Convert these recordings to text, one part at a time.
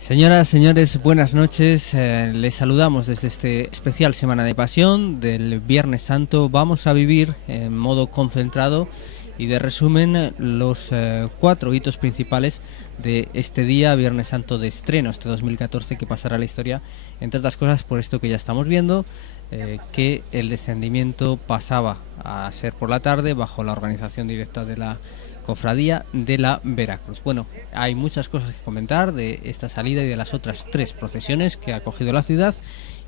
Señoras, señores, buenas noches. Les saludamos desde este especial Semana de Pasión del Viernes Santo. Vamos a vivir en modo concentrado y de resumen los 4 hitos principales de este día, Viernes Santo de estreno, este 2014, que pasará a la historia, entre otras cosas, por esto que ya estamos viendo, que el descendimiento pasaba a ser por la tarde bajo la organización directa de la Cofradía de la Veracruz. Bueno, hay muchas cosas que comentar de esta salida y de las otras 3 procesiones que ha acogido la ciudad,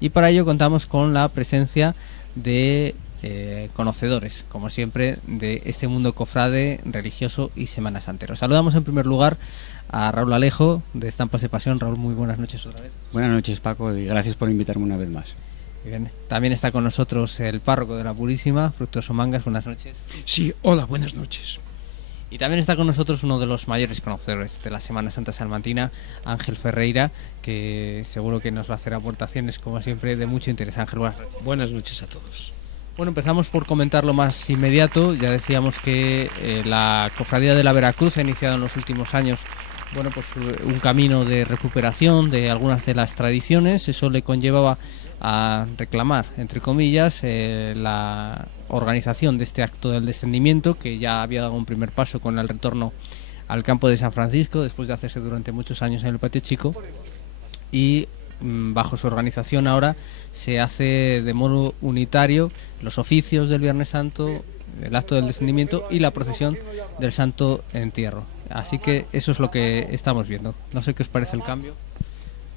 y para ello contamos con la presencia de conocedores, como siempre, de este mundo cofrade, religioso y semanasantero. Saludamos en primer lugar a Raúl Alejo, de Estampas de Pasión. Raúl, muy buenas noches otra vez. Buenas noches, Paco, y gracias por invitarme una vez más. Bien. También está con nosotros el párroco de la Purísima, Fructuoso Mangas. Buenas noches. Sí, hola, buenas noches. Y también está con nosotros uno de los mayores conocedores de la Semana Santa salmantina, Ángel Ferreira, que seguro que nos va a hacer aportaciones, como siempre, de mucho interés. Ángel, buenas noches. Buenas noches a todos. Bueno, empezamos por comentar lo más inmediato. Ya decíamos que la Cofradía de la Veracruz ha iniciado en los últimos años, bueno, pues un camino de recuperación de algunas de las tradiciones. Eso le conllevaba a reclamar, entre comillas, la organización de este acto del descendimiento, que ya había dado un primer paso con el retorno al campo de San Francisco, después de hacerse durante muchos años en el Patio Chico, y bajo su organización ahora se hace de modo unitario los oficios del Viernes Santo, el acto del descendimiento y la procesión del Santo Entierro. Así que eso es lo que estamos viendo. No sé qué os parece el cambio.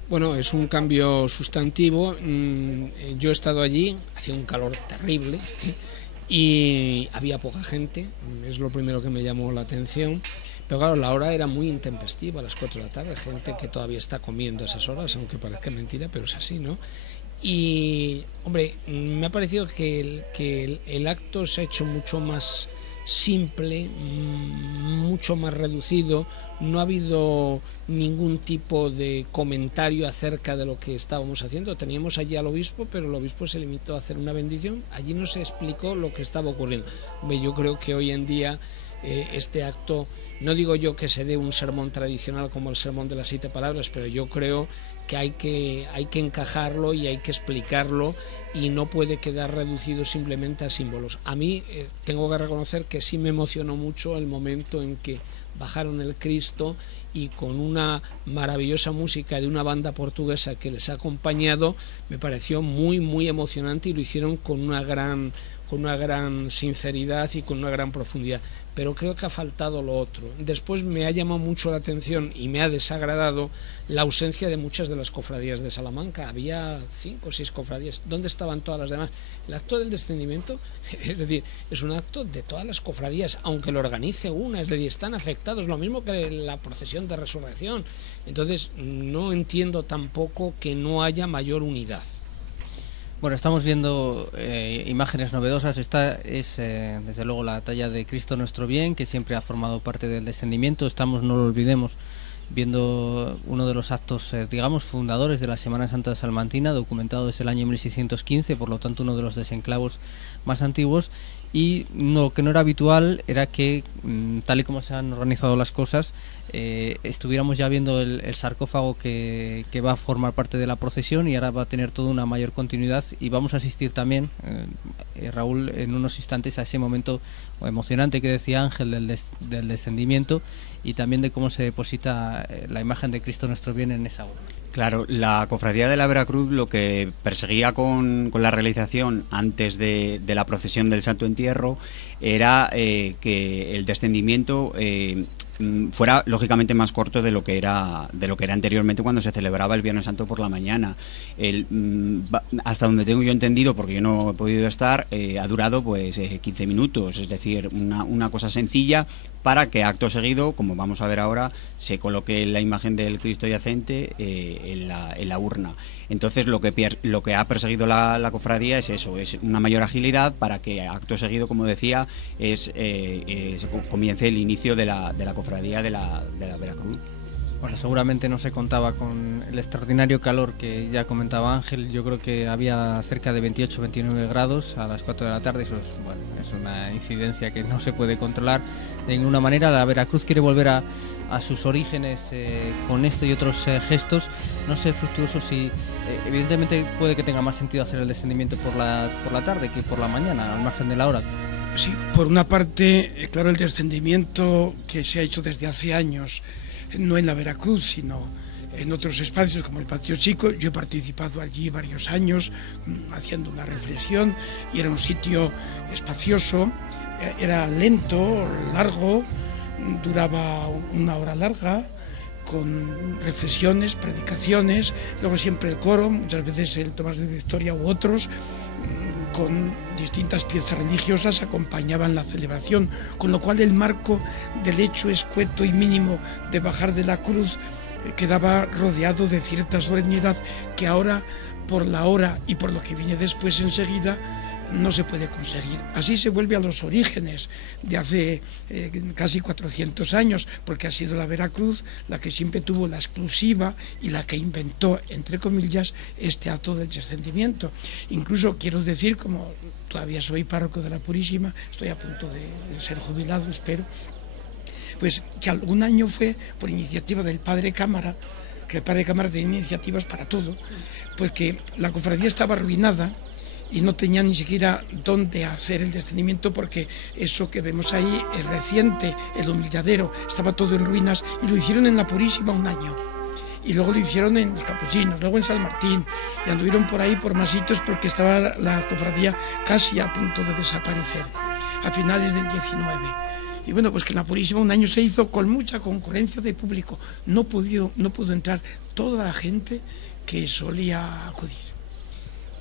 Bueno, es un cambio sustantivo. Yo he estado allí, hacía un calor terrible y había poca gente, es lo primero que me llamó la atención. Pero claro, la hora era muy intempestiva, a las 4 de la tarde, gente que todavía está comiendo a esas horas, aunque parezca mentira, pero es así, ¿no? Y, hombre, me ha parecido que el acto se ha hecho mucho más simple, mucho más reducido. No ha habido ningún tipo de comentario acerca de lo que estábamos haciendo. Teníamos allí al obispo, pero el obispo se limitó a hacer una bendición. Allí no se explicó lo que estaba ocurriendo. Hombre, yo creo que hoy en día este acto, no digo yo que se dé un sermón tradicional como el sermón de las 7 palabras, pero yo creo que hay que encajarlo y hay que explicarlo, y no puede quedar reducido simplemente a símbolos. A mí tengo que reconocer que sí me emocionó mucho el momento en que bajaron el Cristo, y con una maravillosa música de una banda portuguesa que les ha acompañado, me pareció muy muy emocionante, y lo hicieron con una gran sinceridad y con una gran profundidad. Pero creo que ha faltado lo otro. Después me ha llamado mucho la atención y me ha desagradado la ausencia de muchas de las cofradías de Salamanca. Había 5 o 6 cofradías. ¿Dónde estaban todas las demás? El acto del descendimiento, es decir, es un acto de todas las cofradías, aunque lo organice una, es decir, están afectados, lo mismo que la procesión de resurrección. Entonces, no entiendo tampoco que no haya mayor unidad. Bueno, estamos viendo imágenes novedosas. Esta es, desde luego, la talla de Cristo Nuestro Bien, que siempre ha formado parte del descendimiento. Estamos, no lo olvidemos, viendo uno de los actos, digamos, fundadores de la Semana Santa salmantina, documentado desde el año 1615, por lo tanto uno de los desenclavos más antiguos. Y lo que no era habitual era que, tal y como se han organizado las cosas, estuviéramos ya viendo el sarcófago que va a formar parte de la procesión, y ahora va a tener toda una mayor continuidad, y vamos a asistir también, Raúl, en unos instantes a ese momento emocionante que decía Ángel del descendimiento, y también de cómo se deposita la imagen de Cristo Nuestro Bien en esa obra. Claro, la Cofradía de la Veracruz lo que perseguía con la realización antes de la procesión del Santo Entierro era que el descendimiento fuera lógicamente más corto de lo que era anteriormente, cuando se celebraba el Viernes Santo por la mañana. Hasta donde tengo yo entendido, porque yo no he podido estar, ha durado pues 15 minutos, es decir, una cosa sencilla, para que acto seguido, como vamos a ver ahora, se coloque la imagen del Cristo yacente en la urna. Entonces lo que ha perseguido la cofradía es eso, es una mayor agilidad, para que acto seguido, como decía, comience el inicio de la cofradía de la Veracruz. Bueno, seguramente no se contaba con el extraordinario calor que ya comentaba Ángel. Yo creo que había cerca de 28-29 grados a las 4 de la tarde. Eso es, bueno, es una incidencia que no se puede controlar de ninguna manera. La Veracruz quiere volver a sus orígenes con esto y otros gestos. No sé, Fructuoso, si evidentemente puede que tenga más sentido hacer el descendimiento por la tarde que por la mañana, al margen de la hora. Sí, por una parte, claro, el descendimiento que se ha hecho desde hace años, no en la Veracruz, sino en otros espacios como el Patio Chico. Yo he participado allí varios años haciendo una reflexión y era un sitio espacioso, era lento, largo, duraba una hora larga, con reflexiones, predicaciones, luego siempre el coro, muchas veces el Tomás de Victoria u otros, con distintas piezas religiosas acompañaban la celebración, con lo cual el marco del hecho escueto y mínimo de bajar de la cruz quedaba rodeado de cierta solemnidad que ahora, por la hora y por lo que viene después enseguida, no se puede conseguir. Así se vuelve a los orígenes de hace casi 400 años, porque ha sido la Veracruz la que siempre tuvo la exclusiva y la que inventó, entre comillas, este acto del descendimiento. Incluso quiero decir, como todavía soy párroco de la Purísima, estoy a punto de ser jubilado, espero, pues que algún año fue por iniciativa del Padre Cámara, que el Padre Cámara tenía iniciativas para todo, porque la cofradía estaba arruinada y no tenía ni siquiera dónde hacer el descendimiento, porque eso que vemos ahí es reciente, el humilladero, estaba todo en ruinas, y lo hicieron en la Purísima un año, y luego lo hicieron en los Capuchinos, luego en San Martín, y anduvieron por ahí por más sitios porque estaba la cofradía casi a punto de desaparecer, a finales del 19. Y bueno, pues que en la Purísima un año se hizo con mucha concurrencia de público, no pudo entrar toda la gente que solía acudir.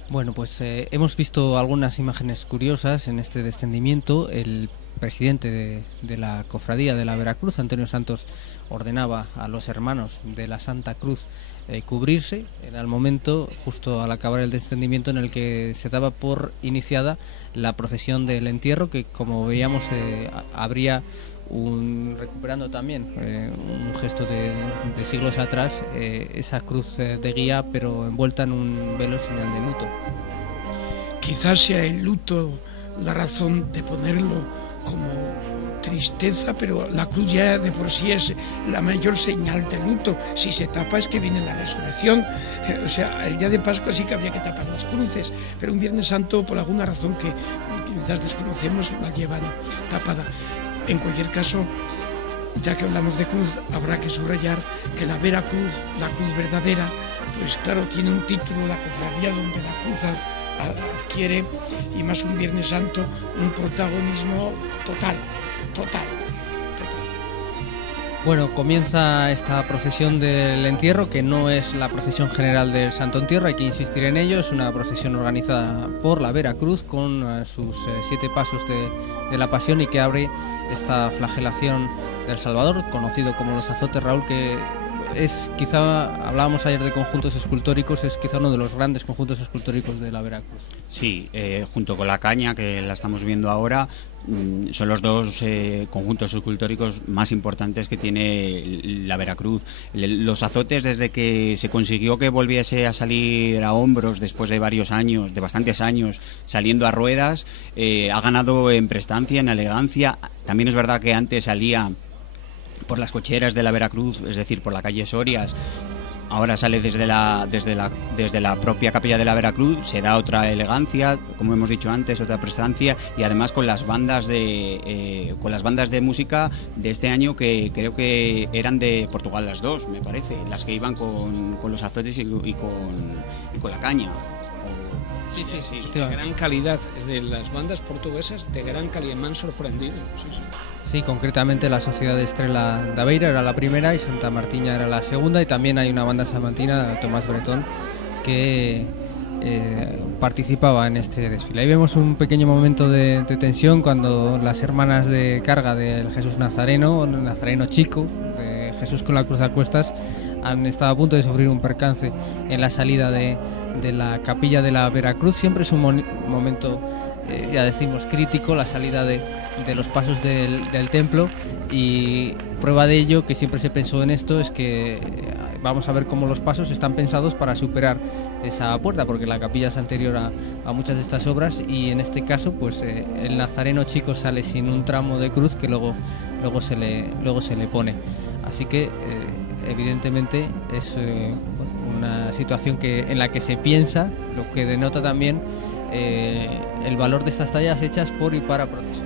Bueno, pues hemos visto algunas imágenes curiosas en este descendimiento. El presidente de la Cofradía de la Veracruz, Antonio Santos, ordenaba a los hermanos de la Santa Cruz cubrirse. Era el momento, justo al acabar el descendimiento, en el que se daba por iniciada la procesión del entierro, que como veíamos habría recuperando también un gesto de siglos atrás, esa cruz de guía, pero envuelta en un velo señal de luto. Quizás sea el luto la razón de ponerlo como tristeza, pero la cruz ya de por sí es la mayor señal de luto. Si se tapa es que viene la resurrección. O sea, el día de Pascua sí que habría que tapar las cruces, pero un Viernes Santo, por alguna razón que quizás desconocemos, la llevan tapada. En cualquier caso, ya que hablamos de cruz, habrá que subrayar que la Veracruz, la cruz verdadera, pues claro, tiene un título, la cofradía donde la cruz adquiere, y más un Viernes Santo, un protagonismo total. Bueno, comienza esta procesión del entierro, que no es la procesión general del Santo Entierro, hay que insistir en ello. Es una procesión organizada por la Veracruz con sus 7 pasos de la Pasión, y que abre esta flagelación del Salvador, conocido como los azotes, Raúl, que es quizá, hablábamos ayer de conjuntos escultóricos, es quizá uno de los grandes conjuntos escultóricos de la Veracruz. Sí, junto con la caña, que la estamos viendo ahora, son los dos conjuntos escultóricos más importantes que tiene la Veracruz. Los azotes, desde que se consiguió que volviese a salir a hombros después de varios años, de bastantes años, saliendo a ruedas, ha ganado en prestancia, en elegancia. También es verdad que antes salía por las cocheras de la Veracruz, es decir, por la calle Sorias. Ahora sale desde la propia capilla de la Veracruz, se da otra elegancia, como hemos dicho antes, otra prestancia, y además con las bandas de música de este año, que creo que eran de Portugal las dos, me parece, las que iban con los azotes y con la caña. Sí, de gran calidad, de las bandas portuguesas, de gran calidad, me han sorprendido. Sí, concretamente la Sociedad de Estrela da Beira era la primera y Santa Martiña era la segunda, y también hay una banda salmantina, Tomás Bretón, que participaba en este desfile. Ahí vemos un pequeño momento de tensión cuando las hermanas de carga del Jesús Nazareno chico, de Jesús con la cruz a cuestas, han estado a punto de sufrir un percance en la salida de la capilla de la Veracruz. Siempre es un momento ya decimos, crítico la salida de los pasos del templo, y prueba de ello, que siempre se pensó en esto, es que vamos a ver cómo los pasos están pensados para superar esa puerta, porque la capilla es anterior a muchas de estas obras, y en este caso pues el nazareno chico sale sin un tramo de cruz que luego se le pone. Así que evidentemente es una situación en la que se piensa, lo que denota también el valor de estas tallas hechas por y para procesos.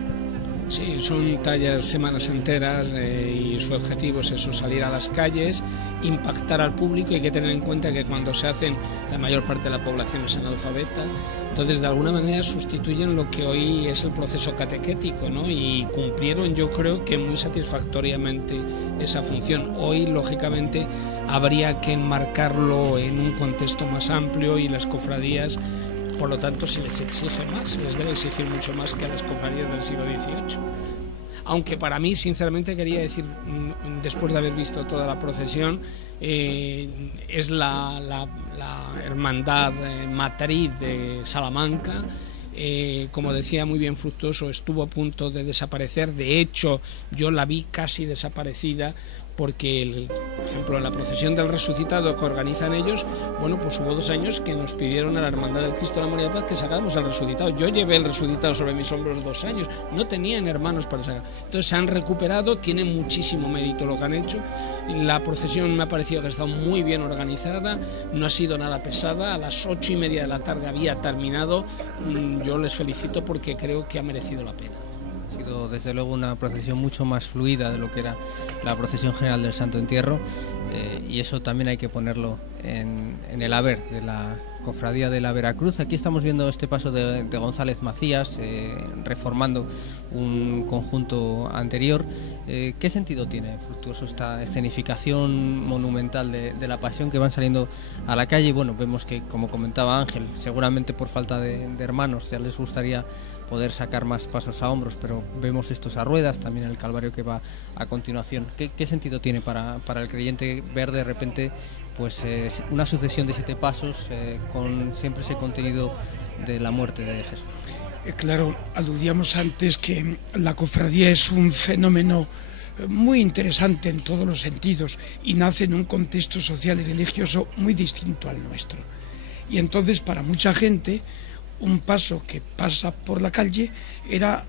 Sí, son tallas semanas enteras y su objetivo es eso, salir a las calles, impactar al público. Hay que tener en cuenta que cuando se hacen, la mayor parte de la población es analfabeta, entonces de alguna manera sustituyen lo que hoy es el proceso catequético, ¿no? Y cumplieron, yo creo que muy satisfactoriamente esa función. Hoy, lógicamente, habría que enmarcarlo en un contexto más amplio, y las cofradías, por lo tanto, se les exige más, se les debe exigir mucho más que a las cofradías del siglo XVIII. Aunque para mí, sinceramente, quería decir, después de haber visto toda la procesión, es la hermandad matriz de Salamanca. Como decía muy bien Fructuoso, estuvo a punto de desaparecer. De hecho, yo la vi casi desaparecida, porque por ejemplo, en la procesión del resucitado que organizan ellos, bueno, pues hubo 2 años que nos pidieron a la Hermandad del Cristo de la Amor y la Paz que sacáramos el resucitado. Yo llevé el resucitado sobre mis hombros 2 años, no tenían hermanos para sacar. Entonces se han recuperado, tienen muchísimo mérito lo que han hecho. La procesión me ha parecido que ha estado muy bien organizada, no ha sido nada pesada. A las 8:30 de la tarde había terminado. Yo les felicito porque creo que ha merecido la pena. Desde luego una procesión mucho más fluida de lo que era la procesión general del Santo Entierro, y eso también hay que ponerlo en el haber de la Cofradía de la Veracruz. Aquí estamos viendo este paso de González Macías, reformando un conjunto anterior. ¿Qué sentido tiene, Fructuoso, esta escenificación monumental de la Pasión, que van saliendo a la calle? Bueno, vemos que, como comentaba Ángel, seguramente por falta de hermanos ya les gustaría poder sacar más pasos a hombros, pero vemos estos a ruedas, también el Calvario que va a continuación. ¿Qué sentido tiene para el creyente ver de repente pues una sucesión de 7 pasos con siempre ese contenido de la muerte de Jesús? Claro, aludíamos antes que la cofradía es un fenómeno muy interesante en todos los sentidos, y nace en un contexto social y religioso muy distinto al nuestro. Y entonces, para mucha gente, un paso que pasa por la calle era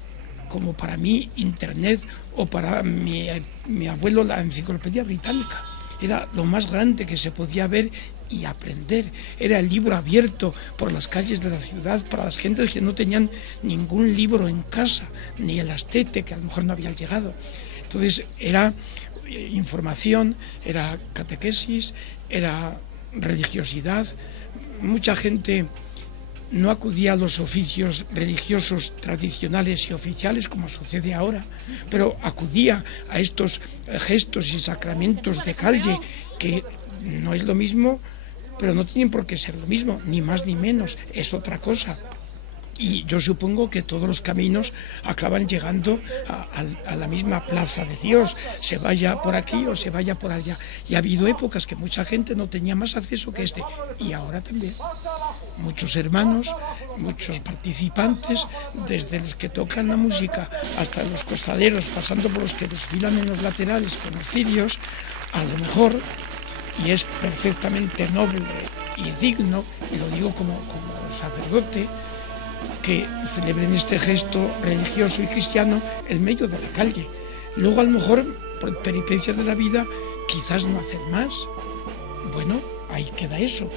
como para mí Internet, o para mi abuelo la Enciclopedia Británica. Era lo más grande que se podía ver y aprender. Era el libro abierto por las calles de la ciudad para las gentes que no tenían ningún libro en casa, ni el Astete, que a lo mejor no había llegado. Entonces era información, era catequesis, era religiosidad. Mucha gente no acudía a los oficios religiosos tradicionales y oficiales, como sucede ahora, pero acudía a estos gestos y sacramentos de calle, que no es lo mismo, pero no tienen por qué ser lo mismo, ni más ni menos, es otra cosa. Y yo supongo que todos los caminos acaban llegando a la misma plaza de Dios, se vaya por aquí o se vaya por allá. Y ha habido épocas que mucha gente no tenía más acceso que este, y ahora también. Muchos hermanos, muchos participantes, desde los que tocan la música hasta los costaleros, pasando por los que desfilan en los laterales con los cirios, a lo mejor, y es perfectamente noble y digno, y lo digo como sacerdote, que celebren este gesto religioso y cristiano en medio de la calle. Luego, a lo mejor, por peripecias de la vida, quizás no hacer más. Bueno, ahí queda eso.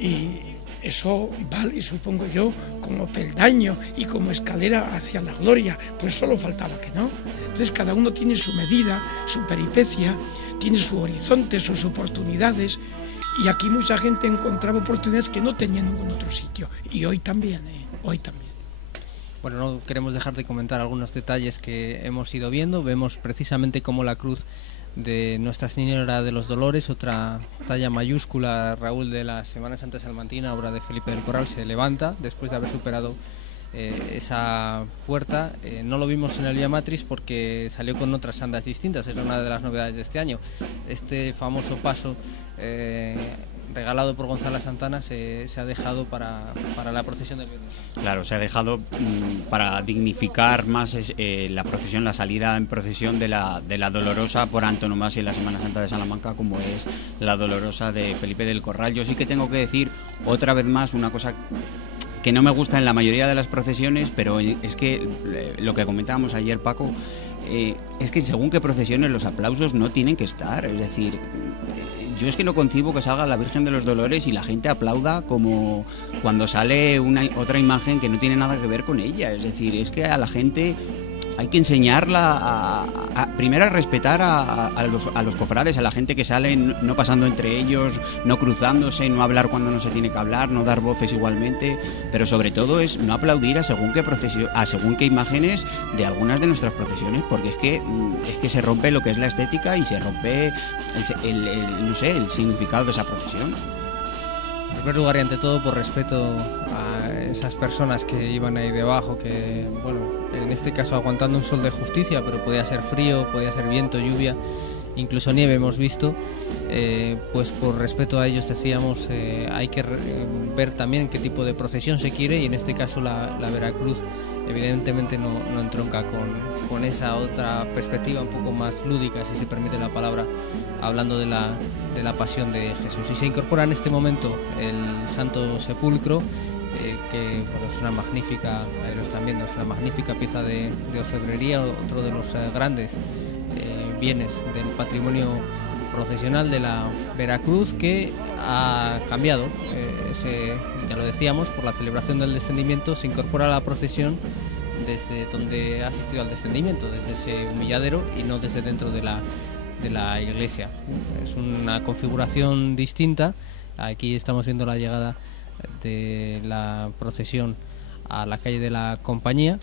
Y eso vale, supongo yo, como peldaño y como escalera hacia la gloria. Pues solo faltaba que no. Entonces, cada uno tiene su medida, su peripecia, tiene su horizonte, sus oportunidades. Y aquí mucha gente encontraba oportunidades que no tenía en ningún otro sitio. Y hoy también, hoy también. Bueno, no queremos dejar de comentar algunos detalles que hemos ido viendo. Vemos precisamente cómo la cruz de Nuestra Señora de los Dolores, otra talla mayúscula, Raúl, de la Semana Santa Salmantina, obra de Felipe del Corral, se levanta después de haber superado esa puerta. No lo vimos en el Vía Matriz porque salió con otras andas distintas, era una de las novedades de este año. Este famoso paso regalado por Gonzalo Santana se ha dejado para la procesión del viernes. Claro, se ha dejado para dignificar más la procesión, la salida en procesión de la dolorosa por antonomasia en la Semana Santa de Salamanca, como es la dolorosa de Felipe del Corral. Yo sí que tengo que decir otra vez más una cosa que no me gusta en la mayoría de las procesiones, pero es que lo que comentábamos ayer, Paco, es que según qué procesiones los aplausos no tienen que estar. Es decir, yo es que no concibo que salga la Virgen de los Dolores y la gente aplauda como cuando sale otra imagen que no tiene nada que ver con ella. Es decir, es que a la gente hay que enseñarla primero a respetar a los cofrades, a la gente que sale, no pasando entre ellos, no cruzándose, no hablar cuando no se tiene que hablar, no dar voces igualmente, pero sobre todo es no aplaudir a según qué imágenes de algunas de nuestras procesiones, porque es que se rompe lo que es la estética y se rompe el significado de esa procesión. En primer lugar y ante todo por respeto a esas personas que iban ahí debajo, que bueno, en este caso aguantando un sol de justicia, pero podía ser frío, podía ser viento, lluvia, incluso nieve hemos visto, pues por respeto a ellos decíamos, hay que ver también qué tipo de procesión se quiere, y en este caso la Veracruz evidentemente no entronca con esa otra perspectiva un poco más lúdica, si se permite la palabra, hablando de la pasión de Jesús. Y se incorpora en este momento el Santo Sepulcro, que bueno, es una magnífica, ahí lo están viendo, es una magnífica pieza de orfebrería, otro de los grandes bienes del patrimonio procesional de la Veracruz, que ha cambiado, ya lo decíamos, por la celebración del descendimiento. Se incorpora a la procesión desde donde ha asistido al descendimiento, desde ese humilladero, y no desde dentro de la iglesia. Es una configuración distinta. Aquí estamos viendo la llegada de la procesión a la calle de la Compañía.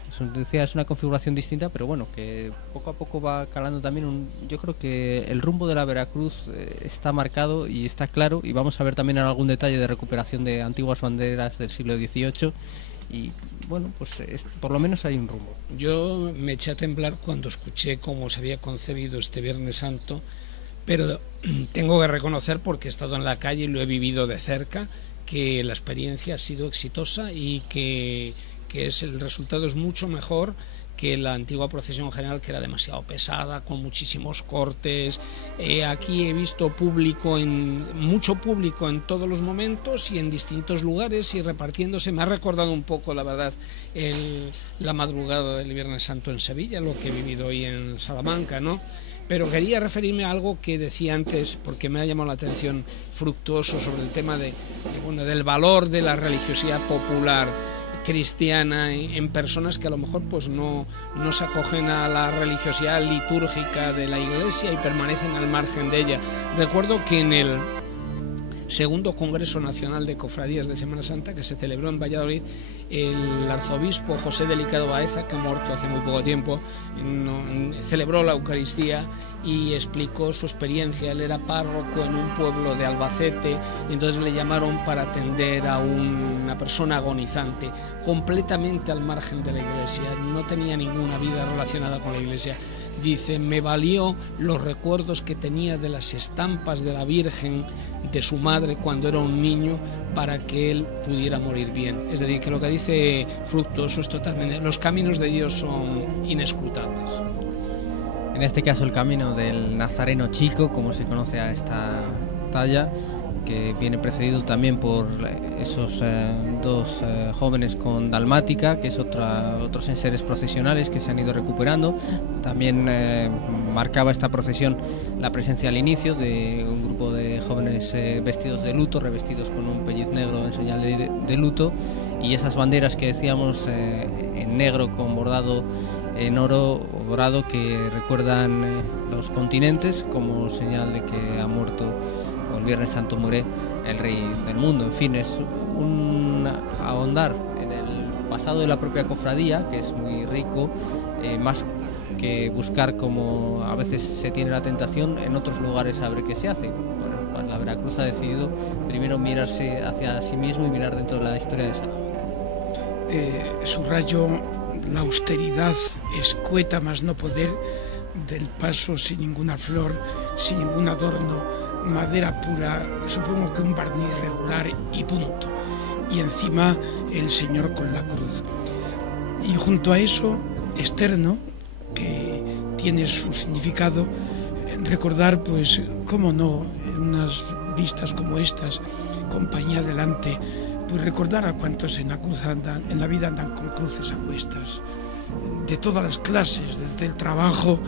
Es una configuración distinta, pero bueno, que poco a poco va calando también yo creo que el rumbo de la Veracruz está marcado y está claro, y vamos a ver también algún detalle de recuperación de antiguas banderas del siglo XVIII, y bueno, pues por lo menos hay un rumbo. Yo me eché a temblar cuando escuché cómo se había concebido este Viernes Santo, pero tengo que reconocer, porque he estado en la calle y lo he vivido de cerca, que la experiencia ha sido exitosa y que el resultado es mucho mejor que la antigua procesión general, que era demasiado pesada, con muchísimos cortes. Aquí he visto mucho público en todos los momentos y en distintos lugares y repartiéndose. Me ha recordado un poco, la verdad, la madrugada del Viernes Santo en Sevilla, lo que he vivido hoy en Salamanca, ¿no? Pero quería referirme a algo que decía antes, porque me ha llamado la atención Fructuoso, sobre el tema del valor de la religiosidad popular cristiana en personas que a lo mejor pues no se acogen a la religiosidad litúrgica de la Iglesia y permanecen al margen de ella. Recuerdo que en el segundo Congreso Nacional de Cofradías de Semana Santa, que se celebró en Valladolid, el arzobispo José Delicado Baeza, que ha muerto hace muy poco tiempo, celebró la Eucaristía y explicó su experiencia. Él era párroco en un pueblo de Albacete y entonces le llamaron para atender a una persona agonizante, completamente al margen de la Iglesia, no tenía ninguna vida relacionada con la Iglesia. Dice, me valió los recuerdos que tenía de las estampas de la Virgen, de su madre cuando era un niño, para que él pudiera morir bien. Es decir, que lo que dice Fructuoso es totalmente... Los caminos de Dios son inescrutables. En este caso el camino del Nazareno Chico, como se conoce a esta talla, que viene precedido también por esos dos jóvenes con dalmática, que es otros enseres procesionales que se han ido recuperando. También marcaba esta procesión la presencia al inicio de un grupo de jóvenes vestidos de luto, revestidos con un pelliz negro en señal de luto, y esas banderas que decíamos en negro con bordado en oro o dorado, que recuerdan los continentes como señal de que ha muerto, o el Viernes Santo muere, el rey del mundo. En fin, es un ahondar en el pasado de la propia cofradía, que es muy rico, más que buscar, como a veces se tiene la tentación, en otros lugares a ver qué se hace. Bueno, la Veracruz ha decidido primero mirarse hacia sí mismo y mirar dentro de la historia de Salamanca. Subrayo la austeridad escueta más no poder del paso, sin ninguna flor, sin ningún adorno madera pura, supongo que un barniz regular y punto. Y encima el Señor con la cruz. Y junto a eso, externo, que tiene su significado, recordar, pues, cómo no, en unas vistas como estas, compañía delante, pues recordar a cuantos en la cruz andan, en la vida andan con cruces a cuestas, de todas las clases, desde el trabajo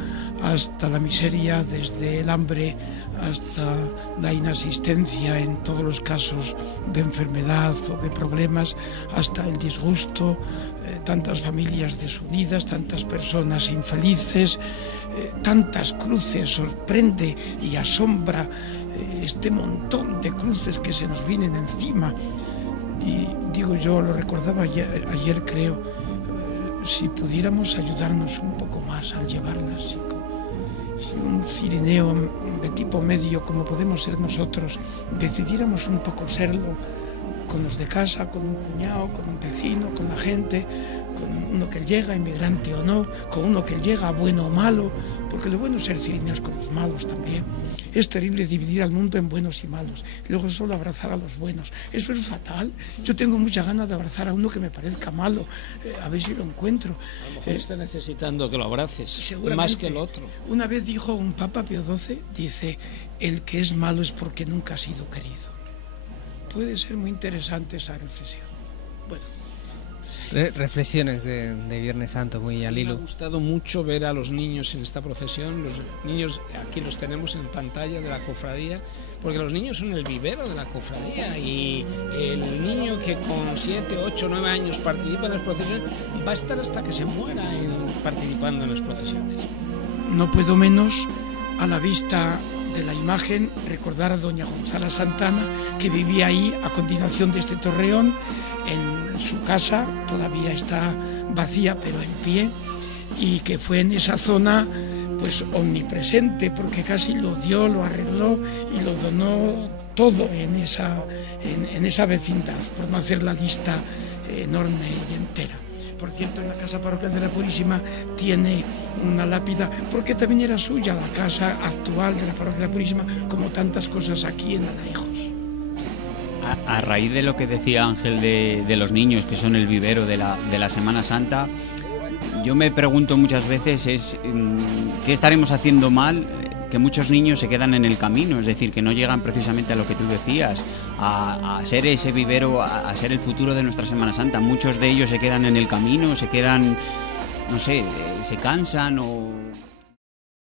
hasta la miseria, desde el hambre hasta la inasistencia en todos los casos de enfermedad o de problemas, hasta el disgusto, tantas familias desunidas, tantas personas infelices, tantas cruces. Sorprende y asombra este montón de cruces que se nos vienen encima. Y digo, yo lo recordaba ayer creo, si pudiéramos ayudarnos un poco más al llevarlas, si un cirineo de tipo medio, como podemos ser nosotros, decidiéramos un poco serlo con los de casa, con un cuñado, con un vecino, con la gente, con uno que llega, inmigrante o no, con uno que llega, bueno o malo, porque lo bueno es ser cirineos con los malos también. Es terrible dividir al mundo en buenos y malos, y luego solo abrazar a los buenos. Eso es fatal. Yo tengo mucha ganas de abrazar a uno que me parezca malo, a ver si lo encuentro. A lo mejor está necesitando que lo abraces, más que el otro. Una vez dijo un Papa Pío XII, dice, el que es malo es porque nunca ha sido querido. Puede ser muy interesante esa reflexión. Bueno. Reflexiones de Viernes Santo, muy al hilo. Me ha gustado mucho ver a los niños en esta procesión. Los niños aquí los tenemos en pantalla de la cofradía, porque los niños son el vivero de la cofradía, y el niño que con 7, 8, 9 años participa en las procesiones va a estar hasta que se muera participando en las procesiones. No puedo menos, a la vista de la imagen, recordar a doña Gonzala Santana, que vivía ahí a continuación de este torreón. En su casa todavía está vacía pero en pie, y que fue en esa zona pues omnipresente, porque casi lo dio, lo arregló y lo donó todo en esa vecindad, por no hacer la lista enorme y entera. Por cierto, en la casa parroquial de la Purísima tiene una lápida, porque también era suya la casa actual de la parroquia de la Purísima, como tantas cosas aquí en Alaejos. A raíz de lo que decía Ángel de los niños, que son el vivero de la Semana Santa, yo me pregunto muchas veces ¿qué estaremos haciendo mal? Que muchos niños se quedan en el camino, es decir, que no llegan precisamente a lo que tú decías, a ser ese vivero, a ser el futuro de nuestra Semana Santa. Muchos de ellos se quedan en el camino, se quedan, no sé, se cansan o...